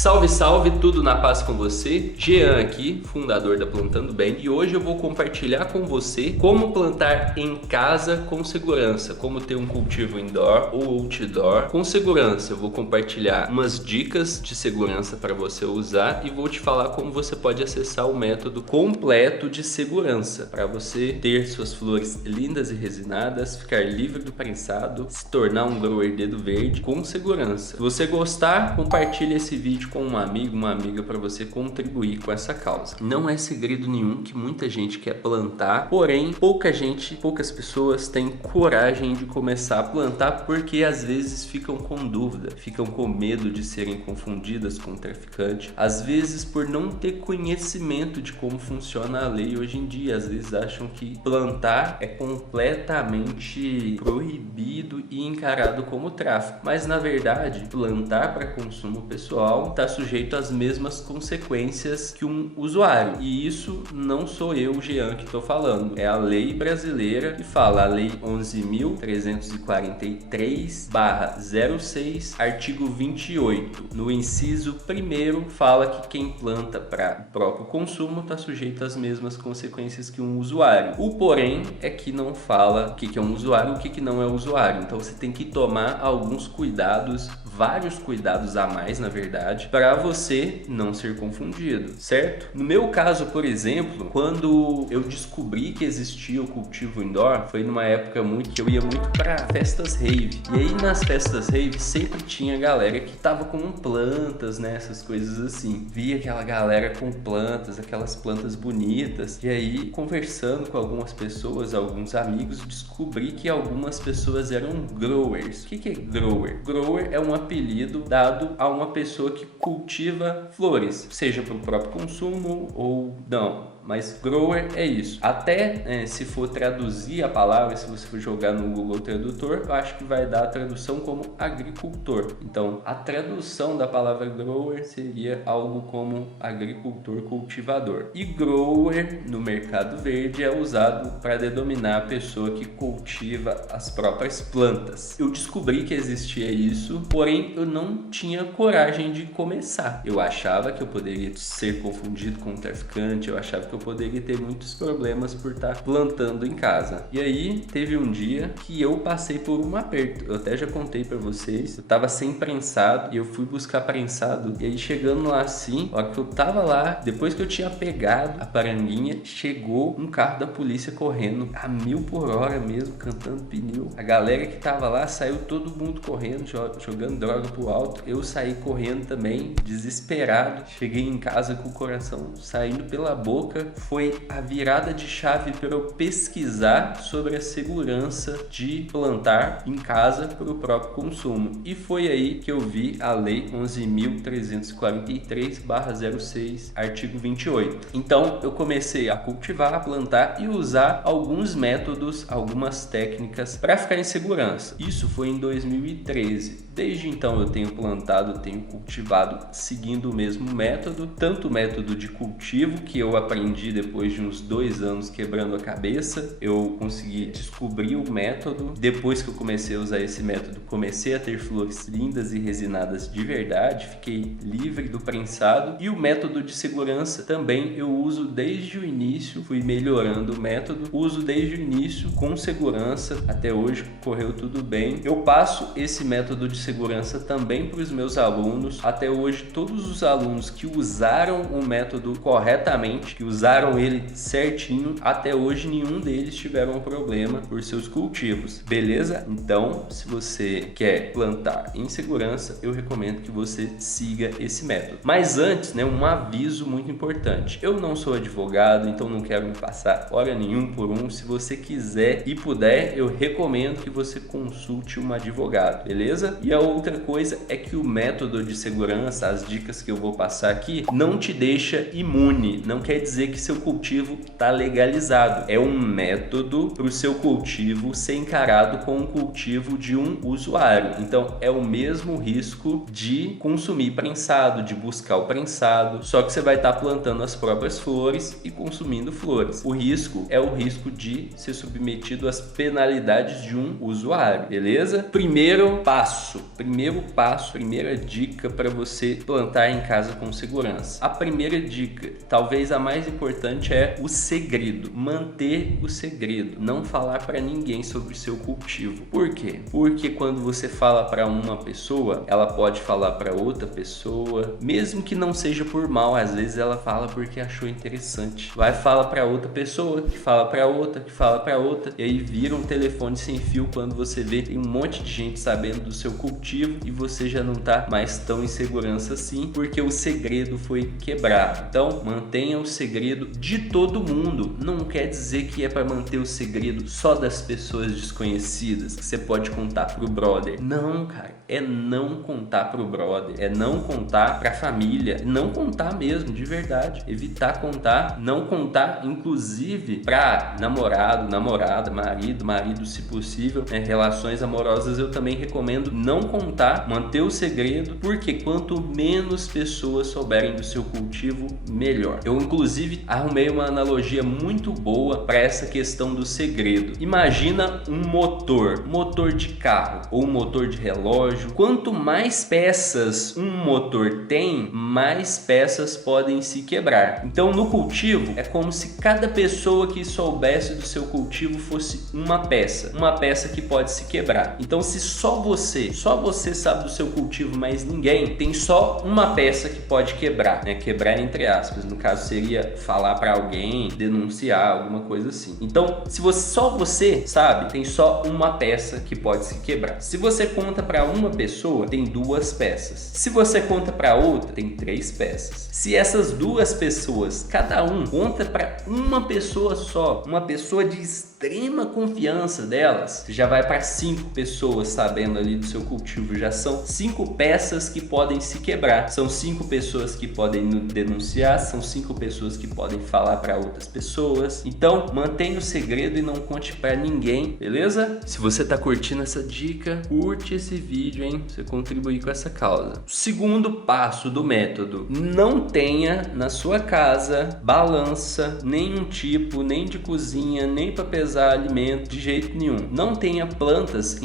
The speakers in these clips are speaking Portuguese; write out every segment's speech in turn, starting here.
Salve, salve, tudo na paz com você? Jean aqui, fundador da Plantando Bem, e hoje eu vou compartilhar com você como plantar em casa com segurança, como ter um cultivo indoor ou outdoor com segurança. Eu vou compartilhar umas dicas de segurança para você usar e vou te falar como você pode acessar o método completo de segurança para você ter suas flores lindas e resinadas, ficar livre do prensado, se tornar um grower dedo verde com segurança. Se você gostar, compartilhe esse vídeo com um amigo, uma amiga para você contribuir com essa causa. Não é segredo nenhum que muita gente quer plantar, porém poucas pessoas têm coragem de começar a plantar porque às vezes ficam com dúvida, ficam com medo de serem confundidas com traficante, às vezes por não ter conhecimento de como funciona a lei hoje em dia, às vezes acham que plantar é completamente proibido e encarado como tráfico, mas na verdade plantar para consumo pessoal está sujeito às mesmas consequências que um usuário. E isso não sou eu, Jean, que estou falando. É a lei brasileira que fala, a lei 11.343/06, artigo 28. No inciso 1º fala que quem planta para próprio consumo está sujeito às mesmas consequências que um usuário. O porém é que não fala o que é um usuário e o que não é usuário. Então você tem que tomar alguns cuidados, vários cuidados a mais, na verdade, para você não ser confundido, certo? No meu caso, por exemplo, quando eu descobri que existia o cultivo indoor, foi numa época que eu ia muito para festas rave. E aí nas festas rave sempre tinha galera que tava com plantas, né, essas coisas assim. Via aquela galera com plantas, aquelas plantas bonitas. E aí, conversando com algumas pessoas, alguns amigos, descobri que algumas pessoas eram growers. O que é grower? Grower é um apelido dado a uma pessoa que cultiva flores, seja para o próprio consumo ou não. Mas grower é isso. Até se for traduzir a palavra, se você for jogar no Google Tradutor, eu acho que vai dar a tradução como agricultor. Então, a tradução da palavra grower seria algo como agricultor cultivador. E grower no mercado verde é usado para denominar a pessoa que cultiva as próprias plantas. Eu descobri que existia isso, porém eu não tinha coragem de começar. Eu achava que eu poderia ser confundido com um traficante, eu achava que eu poderia ter muitos problemas por estar plantando em casa. E aí teve um dia que eu passei por um aperto. Eu até já contei para vocês. Eu tava sem prensado e eu fui buscar prensado. E aí chegando lá assim, a hora que eu tava lá, depois que eu tinha pegado a paranguinha, chegou um carro da polícia correndo a 1000 por hora mesmo, cantando pneu. A galera que tava lá saiu todo mundo correndo, jogando droga pro alto. Eu saí correndo também, desesperado. Cheguei em casa com o coração saindo pela boca. Foi a virada de chave para eu pesquisar sobre a segurança de plantar em casa para o próprio consumo. E foi aí que eu vi a lei 11.343/06, artigo 28. Então eu comecei a cultivar, a plantar e usar alguns métodos, algumas técnicas para ficar em segurança. Isso foi em 2013. Desde então eu tenho plantado, tenho cultivado seguindo o mesmo método, tanto o método de cultivo que eu aprendi depois de uns 2 anos quebrando a cabeça. Eu consegui descobrir o método. Depois que eu comecei a usar esse método, comecei a ter flores lindas e resinadas de verdade, fiquei livre do prensado. E o método de segurança também eu uso desde o início, fui melhorando o método, uso desde o início com segurança, até hoje correu tudo bem. Eu passo esse método de segurança também para os meus alunos. Até hoje todos os alunos que usaram o método corretamente, que usaram ele certinho, até hoje nenhum deles tiveram um problema por seus cultivos, beleza? Então, se você quer plantar em segurança, eu recomendo que você siga esse método. Mas antes, né, um aviso muito importante. Eu não sou advogado, então não quero me passar hora nenhum por um. Se você quiser e puder, eu recomendo que você consulte um advogado, beleza? E a outra coisa é que o método de segurança, as dicas que eu vou passar aqui, não te deixa imune. Não quer dizer que seu cultivo está legalizado. É um método para o seu cultivo ser encarado como um cultivo de um usuário. Então é o mesmo risco de consumir prensado, de buscar o prensado, só que você vai estar plantando as próprias flores e consumindo flores. O risco é o risco de ser submetido às penalidades de um usuário, beleza? Primeiro passo, primeiro passo, primeira dica para você plantar em casa com segurança. A primeira dica, talvez a mais importante, é o segredo. Manter o segredo. Não falar para ninguém sobre o seu cultivo. Por quê? Porque quando você fala para uma pessoa, ela pode falar para outra pessoa, mesmo que não seja por mal, às vezes ela fala porque achou interessante. Vai falar para outra pessoa, que fala para outra, que fala para outra, e aí vira um telefone sem fio quando você vê tem um monte de gente sabendo do seu cultivo e você já não tá mais tão em segurança assim, porque o segredo foi quebrado. Então, mantenha o segredo de todo mundo. Não quer dizer que é para manter o segredo só das pessoas desconhecidas, que você pode contar pro brother. Não, cara, é não contar pro brother, é não contar pra família, não contar mesmo, de verdade. Evitar contar, não contar, inclusive pra namorado, namorada, marido, se possível, né? Relações amorosas eu também recomendo não contar, manter o segredo, porque quanto menos pessoas souberem do seu cultivo, melhor. Eu inclusive arrumei uma analogia muito boa para essa questão do segredo. Imagina um motor de carro ou um motor de relógio. Quanto mais peças um motor tem, mais peças podem se quebrar. Então no cultivo é como se cada pessoa que soubesse do seu cultivo fosse uma peça que pode se quebrar. Então se só você sabe do seu cultivo, mas ninguém, tem só uma peça que pode quebrar, né? Quebrar entre aspas, no caso seria falar para alguém, denunciar, alguma coisa assim. Então se só você sabe, tem só uma peça que pode se quebrar. Se você conta para uma pessoa, tem 2 peças. Se você conta para outra, tem 3 peças. Se essas 2 pessoas, cada um conta para uma pessoa só, uma pessoa de extrema confiança delas, já vai para 5 pessoas sabendo ali do seu cultivo. Já são 5 peças que podem se quebrar. São 5 pessoas que podem denunciar, são 5 pessoas que podem falar para outras pessoas. Então, mantenha o segredo e não conte para ninguém, beleza? Se você tá curtindo essa dica, curte esse vídeo, hein? Você contribuir com essa causa. Segundo passo do método: não tenha na sua casa balança, nenhum tipo, nem de cozinha, nem para pesar alimento, de jeito nenhum. Não tenha plantas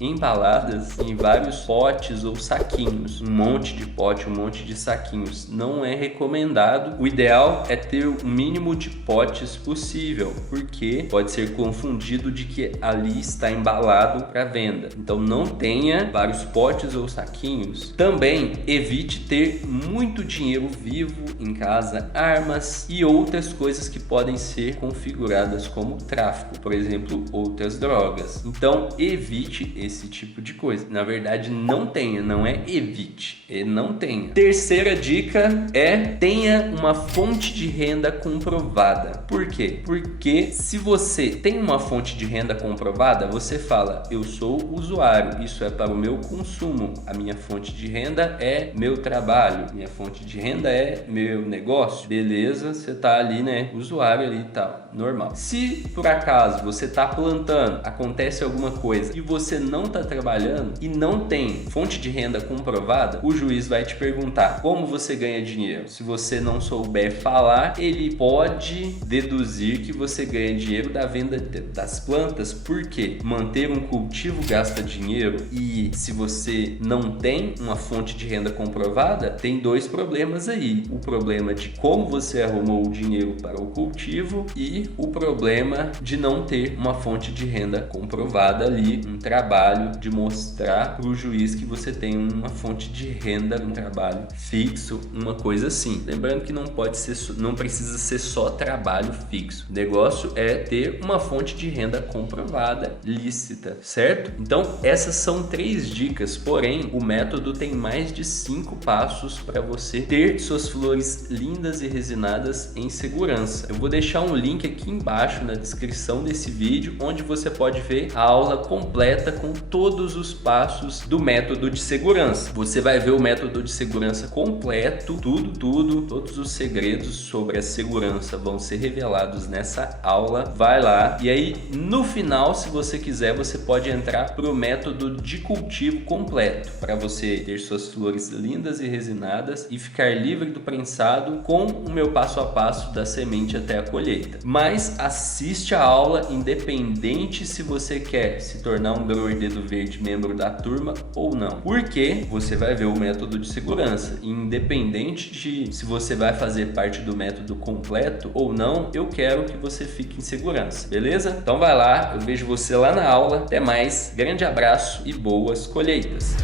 embaladas em vários potes ou saquinhos. Um monte de pote, um monte de saquinhos. Não é recomendado. O ideal é ter o mínimo de potes possível, porque pode ser confundido de que ali está embalado para venda. Então não tenha vários potes ou saquinhos. Também evite ter muito dinheiro vivo em casa, armas e outras coisas que podem ser configuradas como tráfico, por exemplo, outras drogas. Então evite esse tipo de coisa. Na verdade, não tenha, não é evite, é não tenha. Terceira dica é: tenha uma fonte de renda comprovada. Por quê? Porque se você tem uma fonte de renda comprovada, você fala: eu sou usuário, isso é para o meu consumo, a minha fonte de renda é meu trabalho, minha fonte de renda é meu negócio. Beleza, você tá ali, né, usuário ali e tal, normal. Se por acaso você tá plantando, acontece alguma coisa e você não tá trabalhando e não tem fonte de renda comprovada, o juiz vai te perguntar como você ganha dinheiro. Se você não souber falar, ele pode deduzir que você ganha dinheiro da venda das plantas. Por quê? Manter um cultivo gasta dinheiro, e se você não tem uma fonte de renda comprovada, tem 2 problemas aí: o problema de como você arrumou o dinheiro para o cultivo e o problema de não ter uma fonte de renda comprovada ali, um trabalho de mostrar para o juiz que você tem uma fonte de renda, um trabalho fixo, uma coisa assim. Lembrando que não precisa ser só trabalho fixo. O negócio é ter uma fonte de renda comprovada, lícita, certo? Então essas são 3 dicas, porém o método tem mais de 5 passos para você ter suas flores lindas e resinadas em segurança. Eu vou deixar um link aqui embaixo na descrição desse vídeo, onde você pode ver a aula completa com todos os passos do método de segurança. Você vai ver o método de segurança completo, todos os segredos sobre a segurança vão ser revelados nessa aula. Vai lá, e aí no final, se você quiser, você pode entrar pro método de cultivo completo, para você ter suas flores lindas e resinadas e ficar livre do prensado com o meu passo a passo da semente até a colheita. Mas mas assiste a aula independente se você quer se tornar um grower dedo verde membro da turma ou não. Porque você vai ver o método de segurança. Independente de se você vai fazer parte do método completo ou não, eu quero que você fique em segurança, beleza? Então vai lá, eu vejo você lá na aula. Até mais, grande abraço e boas colheitas!